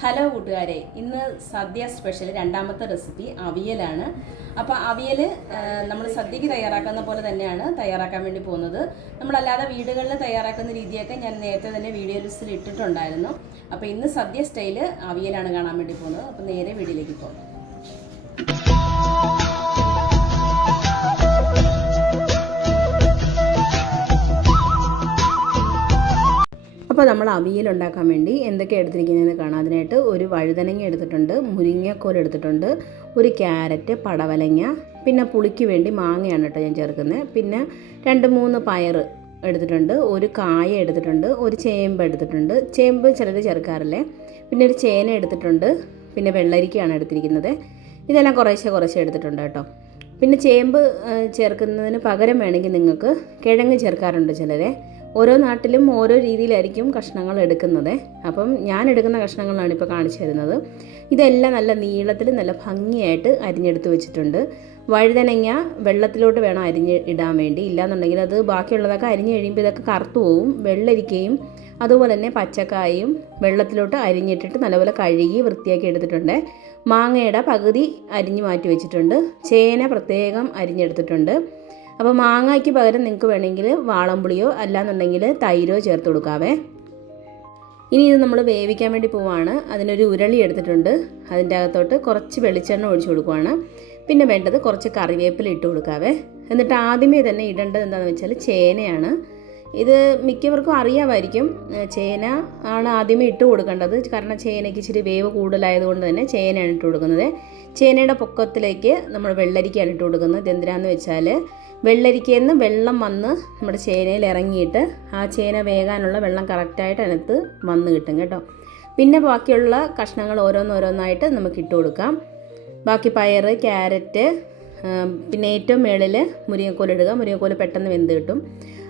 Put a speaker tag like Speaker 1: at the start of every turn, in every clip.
Speaker 1: Hello കൂട്ടുകാരെ ഇന്ന് സദ്യ special രണ്ടാമത്തെ റെസിപ്പി അവിയലാണ്. അപ്പോൾ അവിയൽ നമ്മൾ സദ്യക്ക് തയ്യാറാക്കുന്ന പോലെ തന്നെയാണ് തയ്യാറാക്കാൻ വേണ്ടി പോകുന്നത്. നമ്മളല്ലാതെ വീടുകളിൽ തയ്യാറാക്കുന്ന രീതിയൊക്കെ ഞാൻ നേരത്തെ തന്നെ വീഡിയോ ലിസ്റ്റിൽ ഇട്ടിട്ടുണ്ടായിരുന്നു അപ്പോൾ ഇന്ന് സദ്യ സ്റ്റൈൽ അവിയലാണ് കാണാൻ വേണ്ടി പോകുന്നത്. അപ്പോൾ നേരെ വീടിലേക്ക് പോകാം. അപ്പോൾ നമ്മൾ അവിയൽ ഉണ്ടാക്കാൻ വേണ്ടി എന്തൊക്കെ എടുത്തിരിക്കുന്നതെന്ന് കാണാം. അതിനായിട്ട് ഒരു വഴുതനങ്ങ എടുത്തിട്ടുണ്ട് മുരിങ്ങക്കോൽ എടുത്തിട്ടുണ്ട് ഒരു ക്യാരറ്റ് പടവലങ്ങ പിന്നെ പുളിക്ക് വേണ്ടി മാങ്ങയാണ് കേട്ടോ ഞാൻ ചേർക്കുന്നത്. പിന്നെ രണ്ട് മൂന്ന് പയർ എടുത്തിട്ടുണ്ട് ഒരു കായ എടുത്തിട്ടുണ്ട് ഒരു ചേമ്പ് എടുത്തിട്ടുണ്ട്. ചേമ്പ് ചിലർ ചേർക്കാറില്ലേ? പിന്നെ ഒരു ചേന എടുത്തിട്ടുണ്ട് പിന്നെ വെള്ളരിക്കയാണ് എടുത്തിരിക്കുന്നത്. ഇതെല്ലാം കുറേശ്ശെ കുറേശ്ശെ എടുത്തിട്ടുണ്ട് കേട്ടോ. പിന്നെ ചേമ്പ് ചേർക്കുന്നതിന് പകരം വേണമെങ്കിൽ നിങ്ങൾക്ക് കിഴങ്ങ് ചേർക്കാറുണ്ട് ചിലരെ. ഓരോ നാട്ടിലും ഓരോ രീതിയിലായിരിക്കും കഷ്ണങ്ങൾ എടുക്കുന്നത്. അപ്പം ഞാൻ എടുക്കുന്ന കഷ്ണങ്ങളാണ് ഇപ്പോൾ കാണിച്ചു തരുന്നത്. ഇതെല്ലാം നല്ല നീളത്തിൽ നല്ല ഭംഗിയായിട്ട് അരിഞ്ഞെടുത്ത് വെച്ചിട്ടുണ്ട്. വഴുതനങ്ങ വെള്ളത്തിലോട്ട് വേണം അരിഞ്ഞ് ഇടാൻ വേണ്ടി. ഇല്ലാന്നുണ്ടെങ്കിൽ അത് ബാക്കിയുള്ളതൊക്കെ അരിഞ്ഞ് കഴിയുമ്പോൾ ഇതൊക്കെ കറുത്തു പോവും വെള്ളരിക്കയും അതുപോലെ തന്നെ പച്ചക്കായും വെള്ളത്തിലോട്ട് അരിഞ്ഞിട്ടിട്ട് നല്ലപോലെ കഴുകി വൃത്തിയാക്കി എടുത്തിട്ടുണ്ട്. മാങ്ങയുടെ പകുതി അരിഞ്ഞ് മാറ്റി വെച്ചിട്ടുണ്ട്. ചേന പ്രത്യേകം അരിഞ്ഞെടുത്തിട്ടുണ്ട്. അപ്പോൾ മാങ്ങയ്ക്ക് പകരം നിങ്ങൾക്ക് വേണമെങ്കിൽ വാളംപുളിയോ അല്ലാന്നുണ്ടെങ്കിൽ തൈരോ ചേർത്ത് കൊടുക്കാവേ. ഇനി ഇത് നമ്മൾ വേവിക്കാൻ വേണ്ടി പോവാണ്. അതിനൊരു ഉരളി എടുത്തിട്ടുണ്ട്. അതിന്റെ അകത്തോട്ട് കുറച്ച് വെളിച്ചെണ്ണ ഒഴിച്ചു കൊടുക്കുവാണ്. പിന്നെ വേണ്ടത് കുറച്ച് കറിവേപ്പില ഇട്ട് കൊടുക്കാവേ. എന്നിട്ട് ആദ്യമേ തന്നെ ഇടേണ്ടത് എന്താണെന്ന് വെച്ചാൽ ചേനയാണ്. ഇത് മിക്കവർക്കും അറിയാമായിരിക്കും. ചേന ആണ് ആദ്യമേ ഇട്ട് കൊടുക്കേണ്ടത്. കാരണം ചേനയ്ക്ക് ഇച്ചിരി വേവ് കൂടുതലായതുകൊണ്ട് തന്നെ ചേനയാണ് ഇട്ട് കൊടുക്കുന്നത്. ചേനയുടെ പൊക്കത്തിലേക്ക് നമ്മൾ വെള്ളരിക്കയാണ് ഇട്ട് കൊടുക്കുന്നത്. ഇതെന്തിനാന്ന് വെച്ചാൽ വെള്ളരിക്കയിൽ വെള്ളം വന്ന് നമ്മുടെ ചേനയിൽ ഇറങ്ങിയിട്ട് ആ ചേന വേകാനുള്ള വെള്ളം കറക്റ്റായിട്ട് അതിനകത്ത് വന്ന് കിട്ടും കേട്ടോ. പിന്നെ ബാക്കിയുള്ള കഷ്ണങ്ങൾ ഓരോന്നോരോന്നായിട്ട് നമുക്ക് ഇട്ട് കൊടുക്കാം. ബാക്കി പയർ ക്യാരറ്റ് പിന്നെ ഏറ്റവും മേളിൽ മുരിങ്ങക്കോൽ ഇടുക. മുരിങ്ങക്കോൽ പെട്ടെന്ന് വെന്ത് കിട്ടും.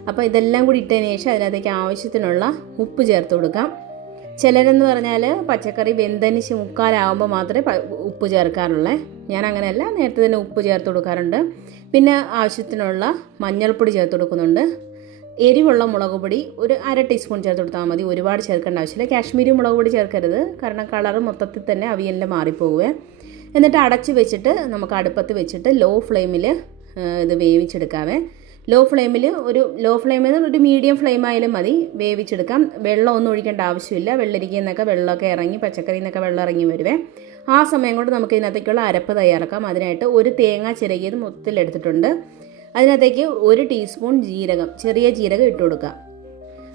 Speaker 1: അപ്പോൾ ഇതെല്ലാം കൂടി ഇട്ടതിന് ശേഷം അതിനകത്തേക്ക് ആവശ്യത്തിനുള്ള ഉപ്പ് ചേർത്ത് കൊടുക്കാം. ചിലരെന്ന് പറഞ്ഞാൽ പച്ചക്കറി വെന്തതിന് മുക്കാലാവുമ്പോൾ മാത്രമേ ഉപ്പ് ചേർക്കാറുള്ളേ. ഞാൻ അങ്ങനെയല്ല നേരത്തെ തന്നെ ഉപ്പ് ചേർത്ത് കൊടുക്കാറുണ്ട്. പിന്നെ ആവശ്യത്തിനുള്ള മഞ്ഞൾപ്പൊടി ചേർത്ത് കൊടുക്കുന്നുണ്ട്. എരിവുള്ള മുളക് പൊടി ഒരു അര ടീസ്പൂൺ ചേർത്ത് കൊടുത്താൽ മതി. ഒരുപാട് ചേർക്കേണ്ട ആവശ്യമില്ല. കാശ്മീരി മുളക് പൊടി ചേർക്കരുത്. കാരണം കളർ മൊത്തത്തിൽ തന്നെ അവിയലിൽ മാറിപ്പോകുവേ. എന്നിട്ട് അടച്ച് വെച്ചിട്ട് നമുക്ക് അടുപ്പത്ത് വെച്ചിട്ട് ലോ ഫ്ലെയിമിൽ ഇത് വേവിച്ചെടുക്കാവേ. ലോ ഫ്ലെയിമിൽ ഒരു ലോ ഫ്ലെയിമിൽ നിന്ന് ഒരു മീഡിയം ഫ്ലെയിം ആയാലും മതി. വേവിച്ചെടുക്കാം. വെള്ളമൊന്നും ഒഴിക്കേണ്ട ആവശ്യമില്ല. വെള്ളരിക്കയിൽ നിന്നൊക്കെ വെള്ളമൊക്കെ ഇറങ്ങി പച്ചക്കറിയിൽ നിന്നൊക്കെ വെള്ളം ഇറങ്ങി വരുവേ. ആ സമയം കൊണ്ട് നമുക്ക് ഇതിനകത്തേക്കുള്ള അരപ്പ് തയ്യാറാക്കാം. അതിനായിട്ട് ഒരു തേങ്ങ ചിരകിയത് മൊത്തത്തിലെടുത്തിട്ടുണ്ട് അതിനകത്തേക്ക് ഒരു ടീസ്പൂൺ ജീരകം ചെറിയ ജീരകം ഇട്ട് കൊടുക്കുക.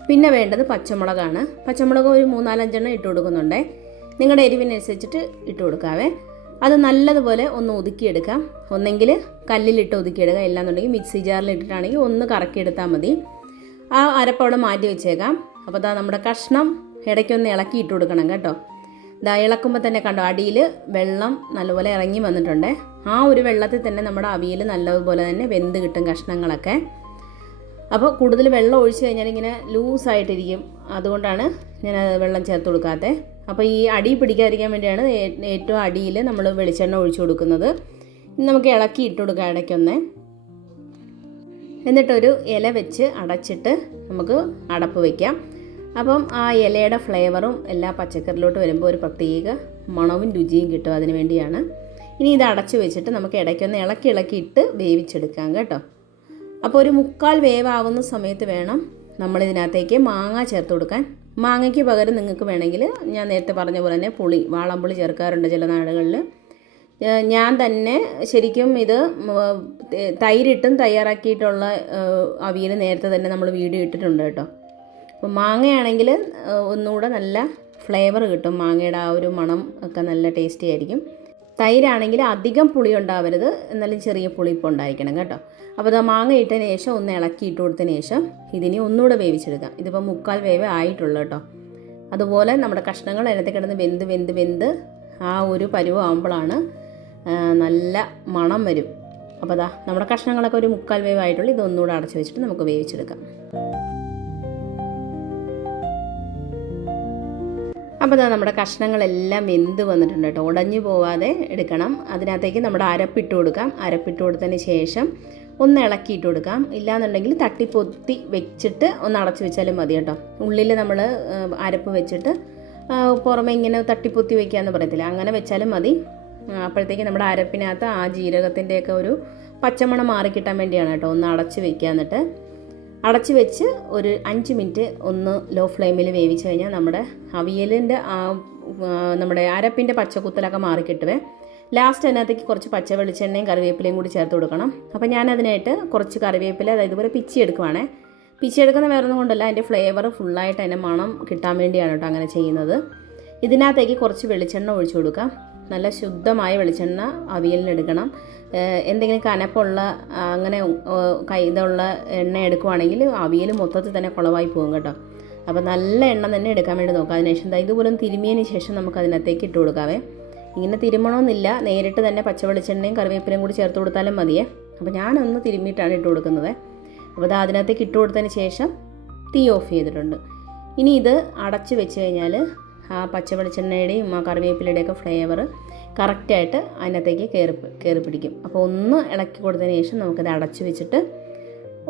Speaker 1: പിന്നെ വേണ്ടത് പച്ചമുളകാണ്. പച്ചമുളക് ഒരു മൂന്നാലഞ്ചെണ്ണം ഇട്ട് കൊടുക്കുന്നുണ്ടേ. നിങ്ങളുടെ എരിവിനനുസരിച്ചിട്ട് ഇട്ട് കൊടുക്കാവേ. അത് നല്ലതുപോലെ ഒന്ന് ഒതുക്കിയെടുക്കാം. ഒന്നെങ്കിൽ കല്ലിലിട്ട് ഒതുക്കിയെടുക്കുക. ഇല്ലാന്നുണ്ടെങ്കിൽ മിക്സി ജാറിൽ ഇട്ടിട്ടാണെങ്കിൽ ഒന്ന് കറക്കിയെടുത്താൽ മതി. ആ അരപ്പവിടെ മാറ്റി വെച്ചേക്കാം. അപ്പോൾ ദാ നമ്മുടെ കഷ്ണം ഇടയ്ക്കൊന്ന് ഇളക്കി ഇട്ട് കൊടുക്കണം കേട്ടോ. ദാ ഇളക്കുമ്പോൾ തന്നെ കണ്ടോ അടിയിൽ വെള്ളം നല്ലപോലെ ഇറങ്ങി വന്നിട്ടുണ്ട്. ആ ഒരു വെള്ളത്തിൽ തന്നെ നമ്മുടെ അവിയൽ നല്ലതുപോലെ തന്നെ വെന്ത് കിട്ടും കഷ്ണങ്ങളൊക്കെ. അപ്പോൾ കൂടുതൽ വെള്ളം ഒഴിച്ച് കഴിഞ്ഞാൽ ഇങ്ങനെ ലൂസായിട്ടിരിക്കും. അതുകൊണ്ടാണ് ഞാൻ വെള്ളം ചേർത്ത് കൊടുക്കാത്തത്. അപ്പോൾ ഈ അടി പിടിക്കാതിരിക്കാൻ വേണ്ടിയാണ് ഏറ്റവും അടിയിൽ നമ്മൾ വെളിച്ചെണ്ണ ഒഴിച്ചു കൊടുക്കുന്നത്. നമുക്ക് ഇളക്കി ഇട്ട് കൊടുക്കാം ഇടയ്ക്കൊന്ന്. എന്നിട്ടൊരു ഇല വെച്ച് അടച്ചിട്ട് നമുക്ക് അടപ്പ് വയ്ക്കാം അപ്പം ആ ഇലയുടെ ഫ്ലേവറും എല്ലാ പച്ചക്കറിയിലോട്ട് വരുമ്പോൾ ഒരു പ്രത്യേക മണവും രുചിയും കിട്ടും അതിന് വേണ്ടിയാണ്. ഇനി ഇത് അടച്ചു വെച്ചിട്ട് നമുക്ക് ഇടയ്ക്കൊന്ന് ഇളക്കി ഇളക്കി ഇട്ട് വേവിച്ചെടുക്കാം കേട്ടോ. അപ്പോൾ ഒരു മുക്കാൽ വേവാവുന്ന സമയത്ത് വേണം നമ്മളിതിനകത്തേക്ക് മാങ്ങ ചേർത്ത് കൊടുക്കാൻ. മാങ്ങയ്ക്ക് പകരം നിങ്ങൾക്ക് വേണമെങ്കിൽ ഞാൻ നേരത്തെ പറഞ്ഞ പോലെ തന്നെ പുളി വാളംപുളി ചേർക്കാറുണ്ട് ചില നാടുകളിൽ. ഞാൻ തന്നെ ശരിക്കും ഇത് തൈരിട്ടും തയ്യാറാക്കിയിട്ടുള്ള അവിയൽ നേരത്തെ തന്നെ നമ്മൾ വീഡിയോ ഇട്ടിട്ടുണ്ട് കേട്ടോ. അപ്പോൾ മാങ്ങയാണെങ്കിൽ ഒന്നുകൂടെ നല്ല ഫ്ലേവർ കിട്ടും. മാങ്ങയുടെ ആ ഒരു മണം ഒക്കെ നല്ല ടേസ്റ്റി ആയിരിക്കും. തൈരാണെങ്കിൽ അധികം പുളി ഉണ്ടാവരുത്. എന്നാലും ചെറിയ പുളിപ്പ് ഉണ്ടായിരിക്കണം കേട്ടോ. അപ്പോൾ അത് മാങ്ങ ഇട്ടതിന് ശേഷം ഒന്ന് ഇളക്കി ഇട്ട് കൊടുത്തതിന് ശേഷം ഇതിനി ഒന്നുകൂടെ വേവിച്ചെടുക്കാം ഇതിപ്പോൾ മുക്കാൽ വേവ് ആയിട്ടുള്ളൂ കേട്ടോ. അതുപോലെ നമ്മുടെ കഷ്ണങ്ങൾ അതിനകത്ത് കിടന്ന് വെന്ത് വെന്ത് വെന്ത് ആ ഒരു പരുവാകുമ്പോഴാണ് നല്ല മണം വരും. അപ്പോൾ അതാ നമ്മുടെ കഷ്ണങ്ങളൊക്കെ ഒരു മുക്കാൽ വേവ് ആയിട്ടുള്ളൂ. ഇത് ഒന്നുകൂടെ അടച്ച് വെച്ചിട്ട് നമുക്ക് വേവിച്ചെടുക്കാം. അപ്പോൾ ദാ നമ്മുടെ കഷ്ണങ്ങളെല്ലാം വെന്ത് വന്നിട്ടുണ്ട് കേട്ടോ. ഉടഞ്ഞു പോവാതെ എടുക്കണം. അതിനകത്തേക്ക് നമ്മുടെ അരപ്പിട്ട് കൊടുക്കാം. അരപ്പിട്ട് കൊടുത്തതിന് ശേഷം ഒന്ന് ഇളക്കിയിട്ട് കൊടുക്കാം. ഇല്ലാന്നുണ്ടെങ്കിൽ തട്ടിപ്പൊത്തി വെച്ചിട്ട് ഒന്ന് അടച്ചു വെച്ചാലും മതി കേട്ടോ. ഉള്ളിൽ നമ്മൾ അരപ്പ് വെച്ചിട്ട് പുറമെ ഇങ്ങനെ തട്ടിപ്പൊത്തി വെക്കാന്ന് പറയത്തില്ല? അങ്ങനെ വെച്ചാലും മതി. അപ്പോഴത്തേക്ക് നമ്മുടെ അരപ്പിനകത്ത് ആ ജീരകത്തിന്റെയൊക്കെ ഒരു പച്ചമണം മാറിക്കിട്ടാൻ വേണ്ടിയാണ് കേട്ടോ. ഒന്ന് അടച്ചു വെക്കുക എന്നിട്ട്. അടച്ച് വെച്ച് ഒരു അഞ്ച് മിനിറ്റ് ഒന്ന് ലോ ഫ്ലെയിമിൽ വേവിച്ച് കഴിഞ്ഞാൽ നമ്മുടെ അവിയലിന്റെ ആ, നമ്മുടെ അരപ്പിന്റെ പച്ചക്കുത്തലൊക്കെ മാറിക്കിട്ടുവേ. ലാസ്റ്റ് അതിനകത്തേക്ക് കുറച്ച് പച്ച വെളിച്ചെണ്ണയും കറിവേപ്പിലയും കൂടി ചേർത്ത് കൊടുക്കണം. അപ്പോൾ ഞാൻ അതിനായിട്ട് കുറച്ച് കറിവേപ്പില അതായത് ഇതുപോലെ പിച്ചി എടുക്കുവാണേ. പിച്ചി എടുക്കുന്ന വേറെ ഒന്നും കൊണ്ടല്ല അതിന്റെ ഫ്ലേവർ ഫുള്ളായിട്ട് അതിന്റെ മണം കിട്ടാൻ വേണ്ടിയാണ് കേട്ടോ അങ്ങനെ ചെയ്യുന്നത്. ഇതിനകത്തേക്ക് കുറച്ച് വെളിച്ചെണ്ണ ഒഴിച്ചു കൊടുക്കാം. നല്ല ശുദ്ധമായ വെളിച്ചെണ്ണ അവിയലിനെടുക്കണം എന്തെങ്കിലും കനപ്പുള്ള അങ്ങനെ കൈതുള്ള എണ്ണ എടുക്കുവാണെങ്കിൽ അവിയൽ മൊത്തത്തിൽ തന്നെ കുളവായി പോകും കേട്ടോ. അപ്പോൾ നല്ല എണ്ണ തന്നെ എടുക്കാൻ വേണ്ടി നോക്കാം. അതിനുശേഷം ഇതുപോലും തിരുമിയതിന് ശേഷം നമുക്ക് അതിനകത്തേക്ക് ഇട്ട് കൊടുക്കാവേ. ഇങ്ങനെ തിരുമണമെന്നില്ല. നേരിട്ട് തന്നെ പച്ച വെളിച്ചെണ്ണയും കറിവേപ്പിലയും കൂടി ചേർത്ത് കൊടുത്താലും മതിയേ. അപ്പോൾ ഞാനൊന്ന് തിരുമ്മിയിട്ടാണ് ഇട്ട് കൊടുക്കുന്നത്. അപ്പോൾ അത് അതിനകത്തേക്ക് ഇട്ട് കൊടുത്തതിന് ശേഷം തീ ഓഫ് ചെയ്തിട്ടുണ്ട്. ഇനി ഇത് അടച്ച് വെച്ച് കഴിഞ്ഞാൽ ആ പച്ച വെളിച്ചെണ്ണയുടെയും ആ കറിവേപ്പിലയുടെയൊക്കെ ഫ്ലേവർ കറക്റ്റായിട്ട് അതിനകത്തേക്ക് കയറി കയറി പിടിക്കും. അപ്പോൾ ഒന്ന് ഇളക്കി കൊടുത്തതിന് ശേഷം നമുക്കത് അടച്ച് വെച്ചിട്ട്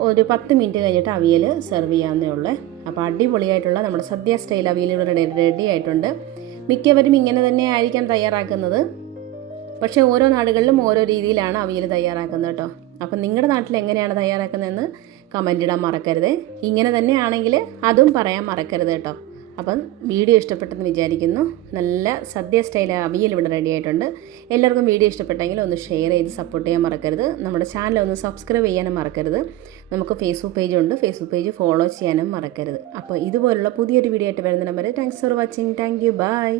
Speaker 1: ഒരു പത്ത് മിനിറ്റ് കഴിഞ്ഞിട്ട് അവിയൽ സെർവ് ചെയ്യാവുന്നേ ഉള്ളൂ. അപ്പോൾ അടിപൊളിയായിട്ടുള്ള നമ്മുടെ സദ്യ സ്റ്റൈൽ അവിയൽ ഇവിടെ റെഡി ആയിട്ടുണ്ട്. മിക്കവരും ഇങ്ങനെ തന്നെ ആയിരിക്കാം തയ്യാറാക്കുന്നത്. പക്ഷേ ഓരോ നാടുകളിലും ഓരോ രീതിയിലാണ് അവിയൽ തയ്യാറാക്കുന്നത് കേട്ടോ. അപ്പം നിങ്ങളുടെ നാട്ടിൽ എങ്ങനെയാണ് തയ്യാറാക്കുന്നതെന്ന് കമന്റ് ഇടാൻ മറക്കരുത്. ഇങ്ങനെ തന്നെയാണെങ്കിൽ അതും പറയാൻ മറക്കരുത് കേട്ടോ. അപ്പം വീഡിയോ ഇഷ്ടപ്പെട്ടെന്ന് വിചാരിക്കുന്നു. നല്ല സദ്യ സ്റ്റൈൽ അവിയൽ ഇവിടെ റെഡി ആയിട്ടുണ്ട്. എല്ലാവർക്കും വീഡിയോ ഇഷ്ടപ്പെട്ടെങ്കിൽ ഒന്ന് ഷെയർ ചെയ്ത് സപ്പോർട്ട് ചെയ്യാൻ മറക്കരുത്. നമ്മുടെ ചാനൽ ഒന്ന് സബ്സ്ക്രൈബ് ചെയ്യാനും മറക്കരുത്. നമുക്ക് ഫേസ്ബുക്ക് പേജ് ഉണ്ട്. ഫേസ്ബുക്ക് പേജ് ഫോളോ ചെയ്യാനും മറക്കരുത്. അപ്പോൾ ഇതുപോലുള്ള പുതിയൊരു വീഡിയോ ആയിട്ട് വരുന്ന number thanks for watching thank you bye